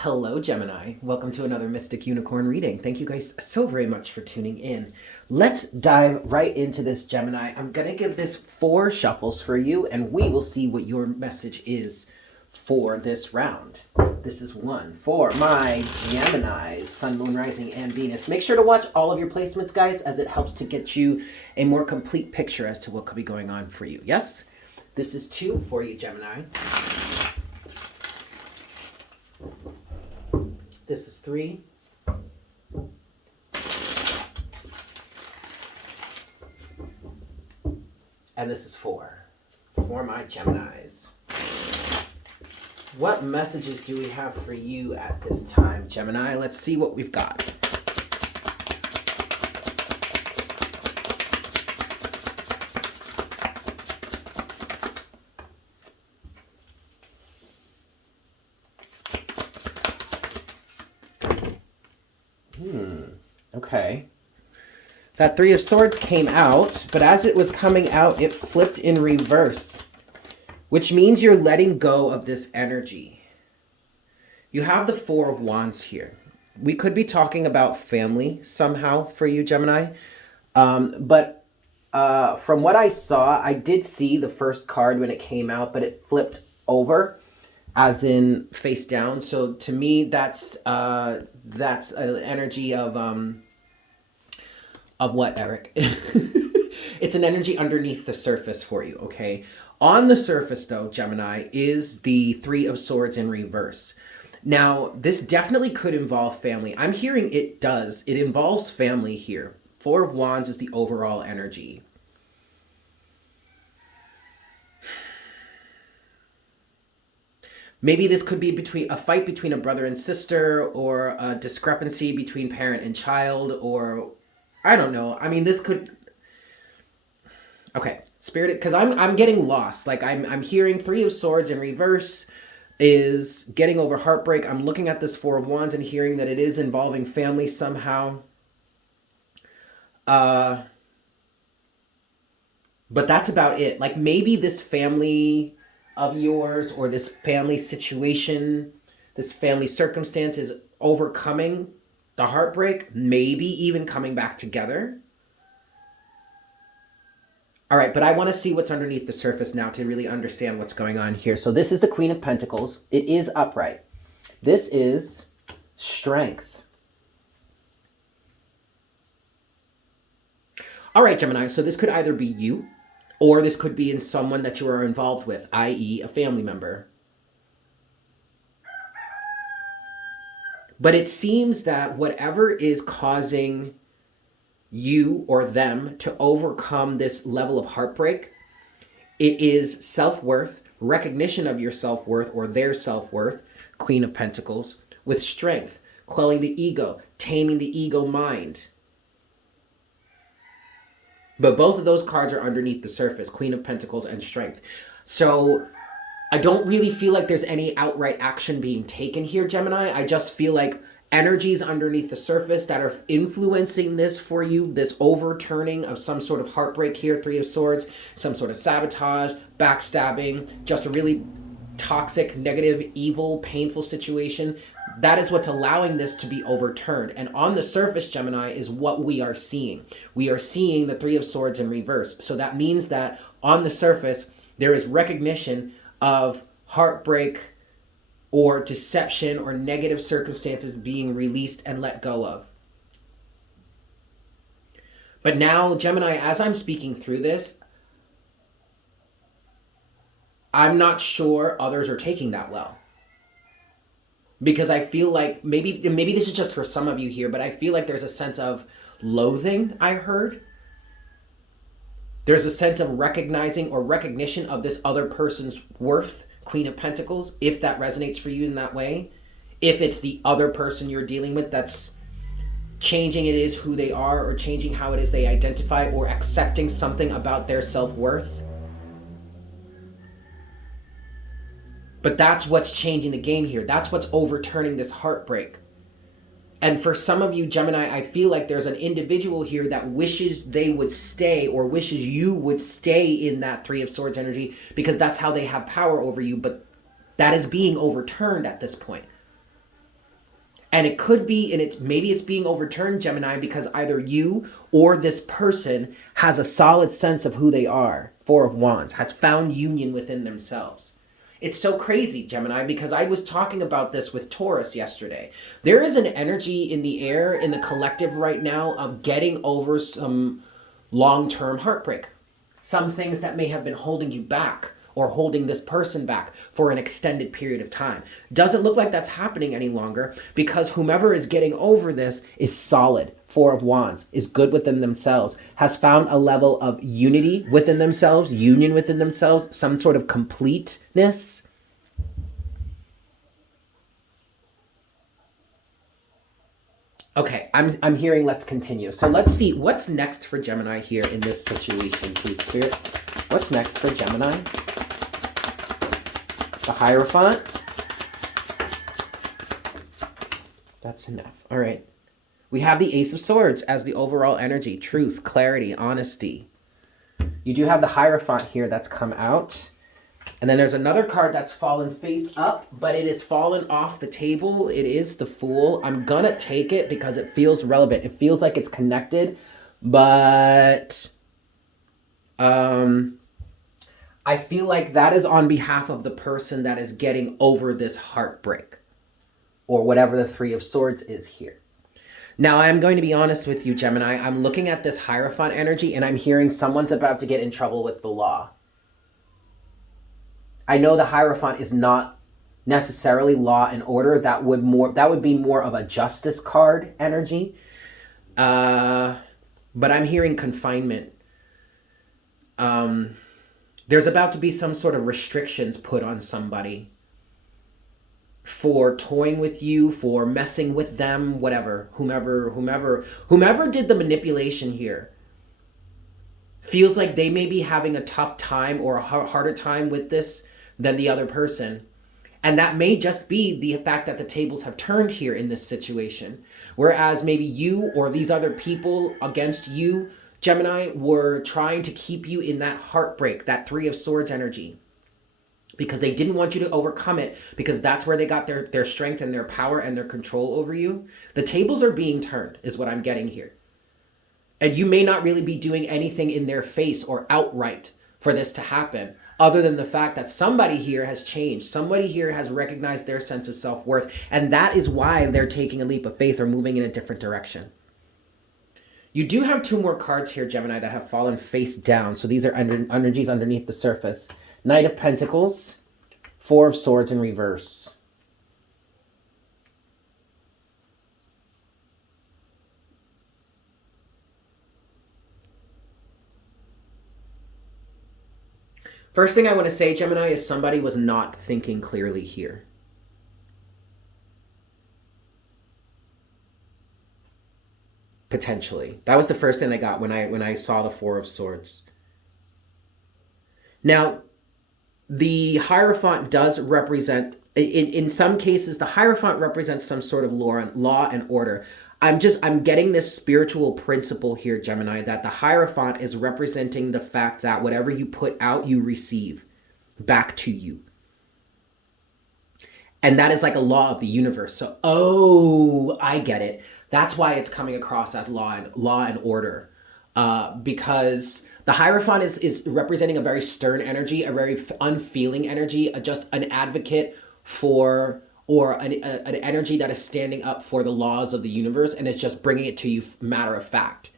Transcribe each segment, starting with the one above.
Hello, Gemini. Welcome to another Mystic Unicorn reading. Thank you guys so very much for tuning in. Let's dive right into this, Gemini. I'm going to give this 4 shuffles for you, and we will see what your message is for this round. This is 1 for my Geminis, Sun, Moon, Rising, and Venus. Make sure to watch all of your placements, guys, as it helps to get you a more complete picture as to what could be going on for you. Yes? This is 2 for you, Gemini. This is 3. And this is 4 for my Geminis. What messages do we have for you at this time, Gemini? Let's see what we've got. Okay. That 3 of Swords came out, but as it was coming out, it flipped in reverse, which means you're letting go of this energy. You have the 4 of Wands here. We could be talking about family somehow for you, Gemini. But from what I saw, I did see the first card when it came out, but it flipped over, as in face down. So to me, that's an energy of what, Eric? It's an energy underneath the surface for you, okay? On the surface, though, Gemini, is the 3 of Swords in reverse. Now, this definitely could involve family. I'm hearing it does. It involves family here. 4 of Wands is the overall energy. Maybe this could be between a fight between a brother and sister, or a discrepancy between parent and child, or I don't know. I mean, this could. Okay, Spirit, because I'm getting lost. Like I'm hearing 3 of Swords in reverse is getting over heartbreak. I'm looking at this 4 of Wands and hearing that it is involving family somehow. But that's about it. Like maybe this family of yours, or this family situation, this family circumstance is overcoming the heartbreak, maybe even coming back together. All right, but I want to see what's underneath the surface now to really understand what's going on here. So this is the Queen of Pentacles. It is upright. This is strength. All right, Gemini, so this could either be you, or this could be in someone that you are involved with, i.e. a family member. But it seems that whatever is causing you or them to overcome this level of heartbreak, it is self-worth, recognition of your self-worth or their self-worth, Queen of Pentacles, with strength, quelling the ego, taming the ego mind. But both of those cards are underneath the surface, Queen of Pentacles and strength. So I don't really feel like there's any outright action being taken here, Gemini. I just feel like energies underneath the surface that are influencing this for you, this overturning of some sort of heartbreak here, 3 of Swords, some sort of sabotage, backstabbing, just a really toxic, negative, evil, painful situation. That is what's allowing this to be overturned. And on the surface, Gemini, is what we are seeing. We are seeing the 3 of Swords in reverse. So that means that on the surface, there is recognition of heartbreak or deception or negative circumstances being released and let go of. But now, Gemini, as I'm speaking through this, I'm not sure others are taking that well. Because I feel like maybe this is just for some of you here, but I feel like there's a sense of loathing, I heard. There's a sense of recognizing or recognition of this other person's worth, Queen of Pentacles, if that resonates for you in that way. If it's the other person you're dealing with that's changing it is who they are, or changing how it is they identify, or accepting something about their self-worth. But that's what's changing the game here. That's what's overturning this heartbreak. And for some of you, Gemini, I feel like there's an individual here that wishes they would stay, or wishes you would stay in that 3 of Swords energy, because that's how they have power over you. But that is being overturned at this point. And it could be, and maybe it's being overturned, Gemini, because either you or this person has a solid sense of who they are. Four of Wands, has found union within themselves. It's so crazy, Gemini, because I was talking about this with Taurus yesterday. There is an energy in the air, in the collective right now, of getting over some long-term heartbreak. Some things that may have been holding you back or holding this person back for an extended period of time. Doesn't look like that's happening any longer because whomever is getting over this is solid. Four of Wands, is good within themselves, has found a level of unity within themselves, union within themselves, some sort of completeness. Okay, I'm hearing let's continue. So let's see what's next for Gemini here in this situation, please, Spirit. What's next for Gemini? The Hierophant. That's enough. All right. We have the Ace of Swords as the overall energy. Truth, clarity, honesty. You do have the Hierophant here that's come out. And then there's another card that's fallen face up, but it is fallen off the table. It is the Fool. I'm going to take it because it feels relevant. It feels like it's connected, but I feel like that is on behalf of the person that is getting over this heartbreak or whatever the Three of Swords is here. Now, I'm going to be honest with you, Gemini. I'm looking at this Hierophant energy and I'm hearing someone's about to get in trouble with the law. I know the Hierophant is not necessarily law and order. That would be more of a justice card energy. But I'm hearing confinement. There's about to be some sort of restrictions put on somebody for toying with you, for messing with them, whatever, whomever did the manipulation here feels like they may be having a tough time or a harder time with this than the other person. And that may just be the fact that the tables have turned here in this situation. Whereas maybe you or these other people against you, Gemini, were trying to keep you in that heartbreak, that Three of Swords energy, because they didn't want you to overcome it, because that's where they got their strength and their power and their control over you. The tables are being turned is what I'm getting here. And you may not really be doing anything in their face or outright for this to happen, other than the fact that somebody here has changed. Somebody here has recognized their sense of self-worth, and that is why they're taking a leap of faith or moving in a different direction. You do have two more cards here, Gemini, that have fallen face down. So these are energies underneath the surface. Knight of Pentacles, Four of Swords in reverse. First thing I want to say, Gemini, is somebody was not thinking clearly here. Potentially. That was the first thing I got when I saw the Four of Swords. Now, the Hierophant does represent, in some cases, the Hierophant represents some sort of law and order. I'm getting this spiritual principle here, Gemini, that the Hierophant is representing the fact that whatever you put out, you receive back to you. And that is like a law of the universe. So, oh, I get it. That's why it's coming across as law and order. Because the Hierophant is representing a very stern energy, a very unfeeling energy, just an advocate for, or an energy that is standing up for the laws of the universe, and it's just bringing it to you matter of fact.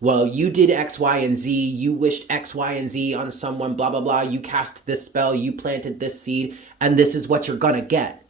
Well, you did X, Y, and Z, you wished X, Y, and Z on someone, blah, blah, blah, you cast this spell, you planted this seed, and this is what you're gonna get.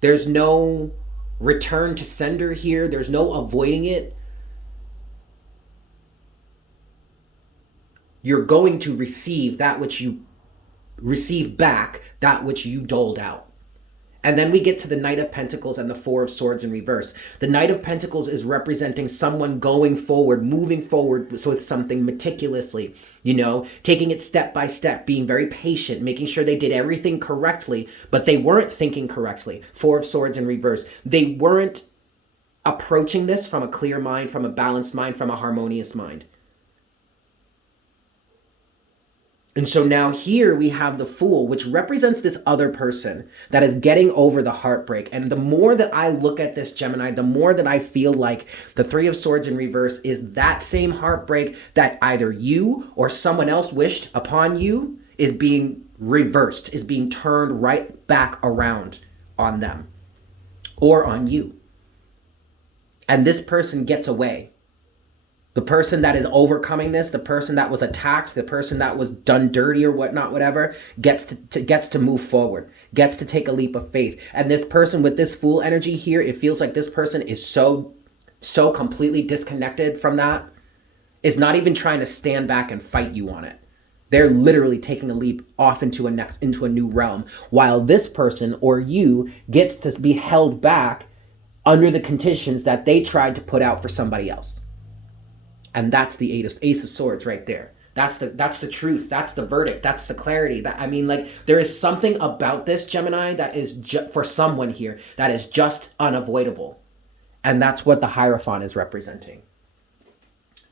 There's no return to sender here, there's no avoiding it. You're going to receive that which you receive back, that which you doled out. And then we get to the Knight of Pentacles and the Four of Swords in reverse. The Knight of Pentacles is representing someone going forward, moving forward with something meticulously, taking it step by step, being very patient, making sure they did everything correctly, but they weren't thinking correctly. Four of Swords in reverse. They weren't approaching this from a clear mind, from a balanced mind, from a harmonious mind. And so now here we have the Fool, which represents this other person that is getting over the heartbreak. And the more that I look at this, Gemini, the more that I feel like the Three of Swords in reverse is that same heartbreak that either you or someone else wished upon you is being reversed, is being turned right back around on them or on you. And this person gets away. The person that is overcoming this, the person that was attacked, the person that was done dirty or whatnot, whatever, gets to move forward, gets to take a leap of faith. And this person with this Fool energy here, it feels like this person is so completely disconnected from that, is not even trying to stand back and fight you on it. They're literally taking a leap off into a new realm, while this person or you gets to be held back under the conditions that they tried to put out for somebody else. And that's the Ace of Swords right there. That's the truth. That's the verdict. That's the clarity. There is something about this, Gemini, that is for someone here that is just unavoidable. And that's what the Hierophant is representing.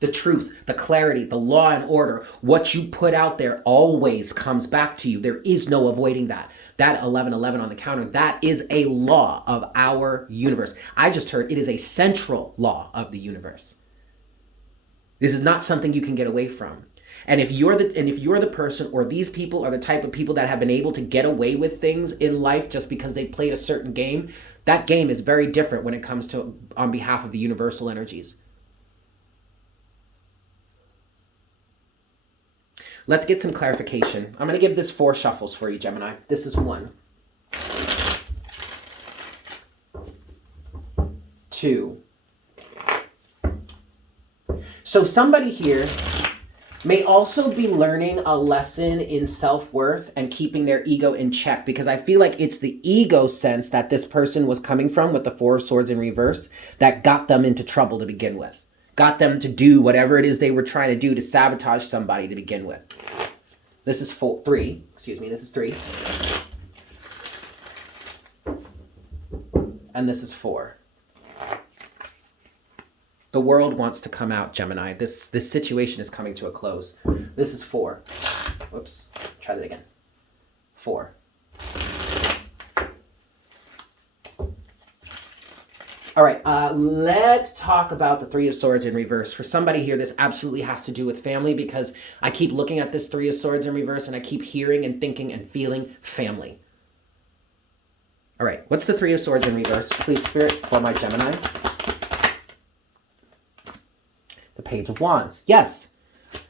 The truth, the clarity, the law and order, what you put out there always comes back to you. There is no avoiding that. That 1111 on the counter, that is a law of our universe. I just heard it is a central law of the universe. This is not something you can get away from. And if you're the person, or these people are the type of people that have been able to get away with things in life just because they played a certain game, that game is very different when it comes to on behalf of the universal energies. Let's get some clarification. I'm going to give this 4 shuffles for you, Gemini. This is 1, 2. So somebody here may also be learning a lesson in self-worth and keeping their ego in check, because I feel like it's the ego sense that this person was coming from with the 4 of Swords in reverse that got them into trouble to begin with. Got them to do whatever it is they were trying to do to sabotage somebody to begin with. This is 3. Excuse me, this is 3. And this is 4. The world wants to come out, Gemini. This situation is coming to a close. This is 4. Whoops. Try that again. 4. All right, let's talk about the 3 of Swords in reverse. For somebody here, this absolutely has to do with family, because I keep looking at this 3 of Swords in reverse and I keep hearing and thinking and feeling family. All right, what's the 3 of Swords in reverse? Please, Spirit, for my Geminis. The Page of Wands. Yes,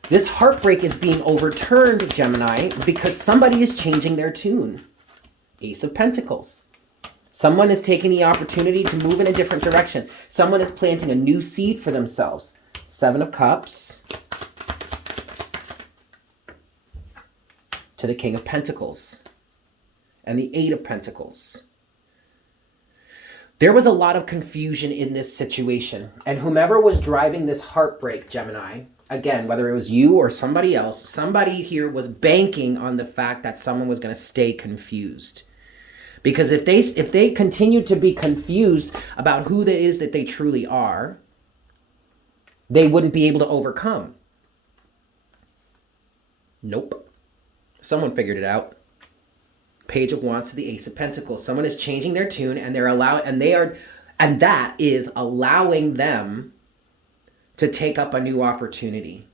this heartbreak is being overturned, Gemini, because somebody is changing their tune. Ace of Pentacles. Someone is taking the opportunity to move in a different direction. Someone is planting a new seed for themselves. 7 of Cups. To the King of Pentacles. And the 8 of Pentacles. There was a lot of confusion in this situation. And whomever was driving this heartbreak, Gemini, again, whether it was you or somebody else, somebody here was banking on the fact that someone was going to stay confused. Because if they continue to be confused about who it is that they truly are, they wouldn't be able to overcome. Nope. Someone figured it out. Page of Wands to the Ace of Pentacles. Someone is changing their tune, and that is allowing them to take up a new opportunity.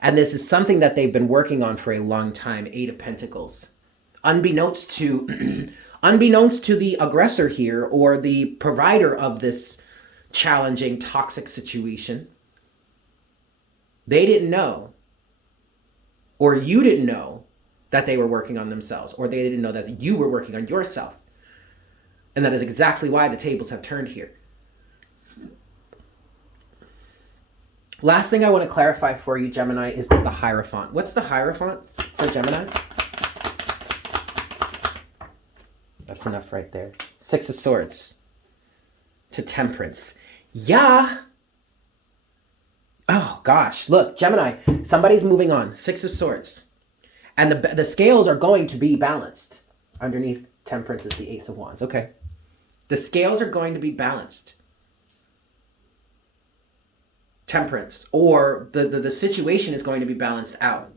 And this is something that they've been working on for a long time. 8 of Pentacles. Unbeknownst to the aggressor here, or the provider of this challenging, toxic situation, they didn't know, or you didn't know, that they were working on themselves, or they didn't know that you were working on yourself. And that is exactly why the tables have turned here. Last thing I want to clarify for you, Gemini, is the Hierophant. What's the Hierophant for Gemini? That's enough right there. 6 of Swords to Temperance. Yeah. Oh, gosh. Look, Gemini, somebody's moving on. 6 of Swords. And the scales are going to be balanced. Underneath Temperance is the Ace of Wands. Okay. The scales are going to be balanced. Temperance. Or the situation is going to be balanced out.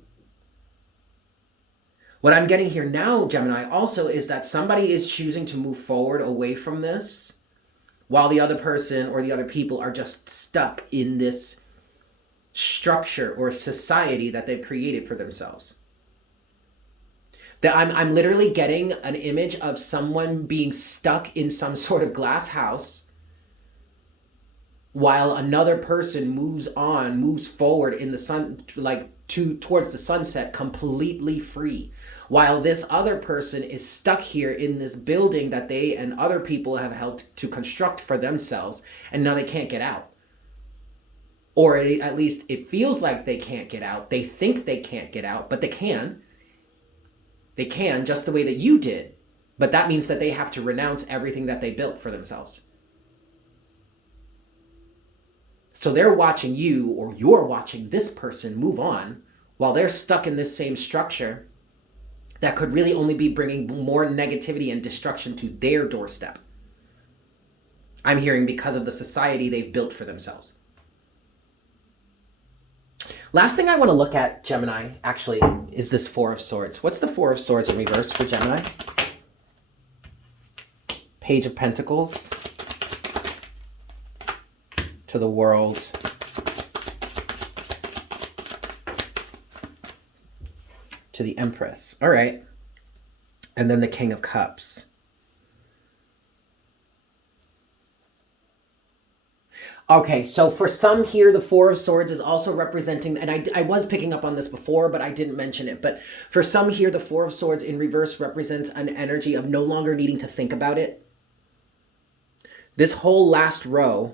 What I'm getting here now, Gemini, also is that somebody is choosing to move forward away from this while the other person or the other people are just stuck in this structure or society that they've created for themselves. That I'm literally getting an image of someone being stuck in some sort of glass house while another person moves forward in the sun, like towards the sunset, completely free. While this other person is stuck here in this building that they and other people have helped to construct for themselves, and now they can't get out. Or at least it feels like they can't get out. They think they can't get out, but they can. They can, just the way that you did. But that means that they have to renounce everything that they built for themselves. So they're watching you, or you're watching this person move on while they're stuck in this same structure that could really only be bringing more negativity and destruction to their doorstep. I'm hearing because of the society they've built for themselves. Last thing I want to look at, Gemini, actually, is this Four of Swords. What's the Four of Swords in reverse for Gemini? Page of Pentacles. To the World. To the Empress. All right. And then the King of Cups. Okay, so for some here, the Four of Swords is also representing, and I was picking up on this before, but I didn't mention it. But for some here, the Four of Swords in reverse represents an energy of no longer needing to think about it. This whole last row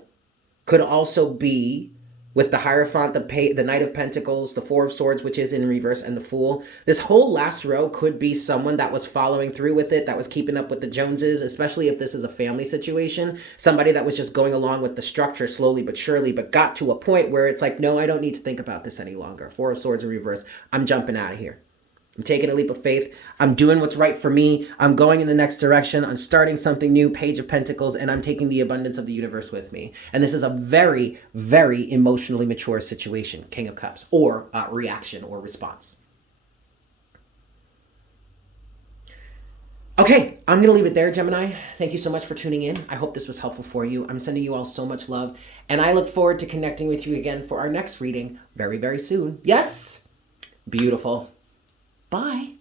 could also be with the Hierophant, the Knight of Pentacles, the Four of Swords, which is in reverse, and the Fool. This whole last row could be someone that was following through with it, that was keeping up with the Joneses, especially if this is a family situation. Somebody that was just going along with the structure slowly but surely, but got to a point where it's like, no, I don't need to think about this any longer. Four of Swords in reverse. I'm jumping out of here. I'm taking a leap of faith. I'm doing what's right for me. I'm going in the next direction. I'm starting something new, Page of Pentacles, and I'm taking the abundance of the universe with me. And this is a very, very emotionally mature situation, King of Cups, or reaction or response. Okay, I'm going to leave it there, Gemini. Thank you so much for tuning in. I hope this was helpful for you. I'm sending you all so much love, and I look forward to connecting with you again for our next reading very, very soon. Yes? Beautiful. Bye.